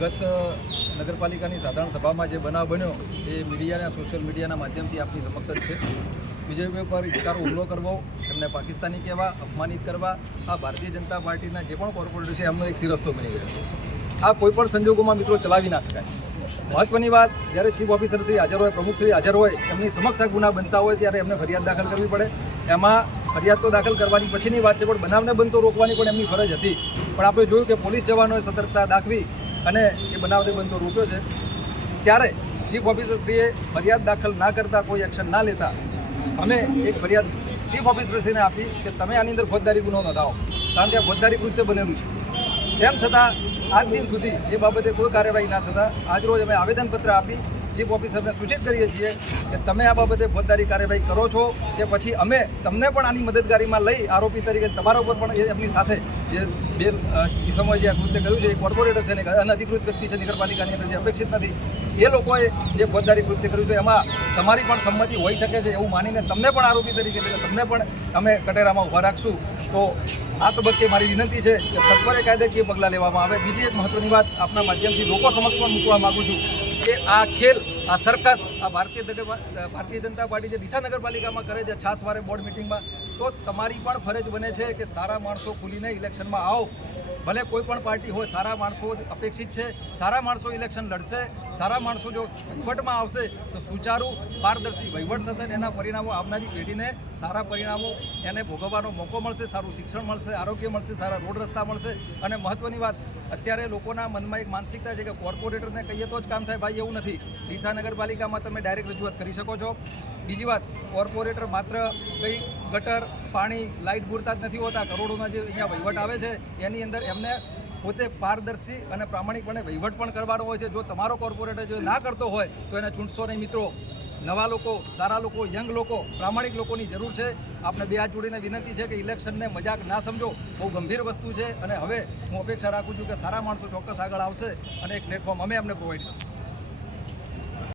ગત નગરપાલિકાની સાધારણ સભામાં જે બનાવ બન્યો એ મીડિયાના સોશિયલ મીડિયાના માધ્યમથી આપની સમક્ષ જ છે. વિજયભાઈ પર ઇજકારો હુમલો કરવો, એમને પાકિસ્તાની કહેવા, અપમાનિત કરવા, આ ભારતીય જનતા પાર્ટીના જે પણ કોર્પોરેટર છે એમનો એક સિરસ્તો બની ગયો છે. આ કોઈપણ સંજોગોમાં મિત્રો ચલાવી ના શકાય. મહત્વની વાત, જ્યારે ચીફ ઓફિસર શ્રી હાજર હોય, પ્રમુખ શ્રી હાજર હોય, એમની સમક્ષ આ ગુના બનતા હોય ત્યારે એમને ફરિયાદ દાખલ કરવી પડે. એમાં ફરિયાદ તો દાખલ કરવાની પછીની વાત છે, પણ બનાવને બનતો રોકવાની પણ એમની ફરજ હતી. પણ આપણે જોયું કે પોલીસ જવાનોએ સતર્કતા દાખવી અને એ બનાવને બનતો રોક્યો છે. ત્યારે ચીફ ઓફિસરશ્રીએ ફરિયાદ દાખલ ના કરતા, કોઈ એક્શન ના લેતા, અમે એક ફરિયાદ ચીફ ઓફિસરશ્રીને આપી કે તમે આની અંદર ફોજદારી ગુનો નોંધાવો, કારણ કે આ ફોજદારી કૃત્ય બનેલું છે. તેમ છતાં આજ દિન સુધી એ બાબતે કોઈ કાર્યવાહી ના થતાં આજરોજ અમે આવેદનપત્ર આપી ચીફ ઓફિસરને સૂચિત કરીએ છીએ કે તમે આ બાબતે ફોજદારી કાર્યવાહી કરો છો કે પછી અમે તમને પણ આની મદદગારીમાં લઈ આરોપી તરીકે તમારા ઉપર પણ એમની સાથે જે બે સમયે જે કૃત્ય કર્યું છે, એ કોર્પોરેટર છે ને અનધિકૃત વ્યક્તિ છે, નગરપાલિકાની અંદર જે અપેક્ષિત નથી, એ લોકોએ જે ફોજદારી કૃત્ય કર્યું છે એમાં તમારી પણ સંમતિ હોઈ શકે છે એવું માનીને તમને પણ આરોપી તરીકે લઈને તમને પણ અમે કટેરામાં ઊભા રાખશું. તો આ તબક્કે મારી વિનંતી છે કે સત્વરે કાયદાકીય પગલાં લેવામાં આવે. બીજી એક મહત્ત્વની વાત આપના માધ્યમથી લોકો સમક્ષ પણ મૂકવા માગું છું કે આ ખેલ, આ સર્કસ, આ ભારતીય જનતા પાર્ટી જે ડીસા નગરપાલિકામાં કરે છે છાસવારે બોર્ડ મિટિંગમાં, તો તમારી પણ ફરજ બને છે કે સારા માણસો ખુલીને ઇલેક્શનમાં આવો. ભલે કોઈ પણ પાર્ટી હોય, સારા માણસો અપેક્ષિત છે. સારા માણસો ઇલેક્શન લડશે, સારા માણસો જો વહીવટમાં આવશે તો સુચારું પારદર્શી વહીવટ થશે અને એના પરિણામો આવનારી પેઢીને સારા પરિણામો એને ભોગવવાનો મોકો મળશે, સારું શિક્ષણ મળશે, આરોગ્ય મળશે, સારા રોડ રસ્તા મળશે. અને મહત્ત્વની વાત, અત્યારે લોકોના મનમાં એક માનસિકતા છે કે કોર્પોરેટરને કહીએ તો જ કામ થાય. ભાઈ, એવું નથી. ડીસા નગરપાલિકામાં તમે ડાયરેક્ટ રજૂઆત કરી શકો છો. બીજી વાત, કોર્પોરેટર માત્ર કંઈ ગટર, પાણી, લાઇટ પૂરતા જ નથી હોતા. કરોડોના જે અહીંયા વહીવટ આવે છે એની અંદર એમને પોતે પારદર્શી અને પ્રામાણિકપણે વહીવટ પણ કરવાનો હોય છે. જો તમારો કોર્પોરેટર જો ના કરતો હોય તો એને ચૂંટશો નહીં મિત્રો. નવા લોકો, સારા લોકો, યંગ લોકો, પ્રામાણિક લોકોની જરૂર છે. આપને બે હાથ જોડીને વિનંતી છે કે ઇલેક્શનને મજાક ના સમજો, બહુ ગંભીર વસ્તુ છે. અને હવે હું અપેક્ષા રાખું છું કે સારા માણસો ચોક્કસ આગળ આવશે અને એક પ્લેટફોર્મ અમે એમને પ્રોવાઈડ કરશું.